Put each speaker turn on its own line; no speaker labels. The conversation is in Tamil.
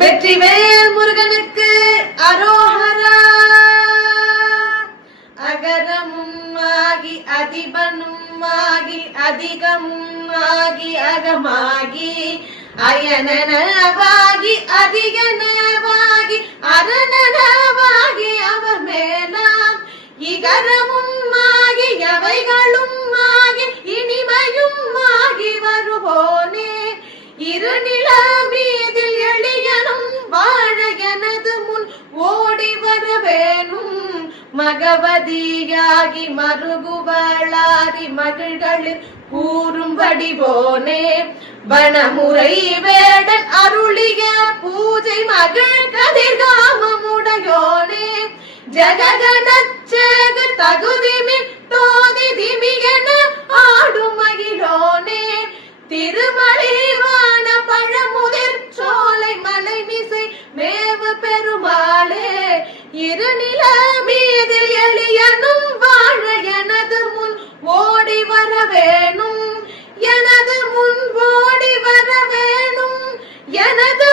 வெற்றிவேல் முருகனுக்கு அரோஹரா. அகரமும் ஆகி அதிபனும் ஆகி அதிகமும் ஆகி அகமாகி அயனனவாகி அதிகனவாகி அரணனவாகி அவர் மேலாம். இகரமும் ஆகி அவைகளும் ஆகி இனிமையும் ஆகி வருவோனே. இருநில மீதில் மகவதியாகி மருகுவளாரி மகிழ்களில் கூறும்படி போனே வனமுறை வேடன் அருளிய பூஜை மகிழ் கதிர்காமமுடையோனே ஜககனச்சேக தகுதிமி தோதி திமிகன ஆடும் மகிழோனே திருமலைவான பழமுதிர் சோலை மலை மிசை மேவு பெருமாளே. இருநிலை வேணும். எனது முன்போடி வர வேணும். எனது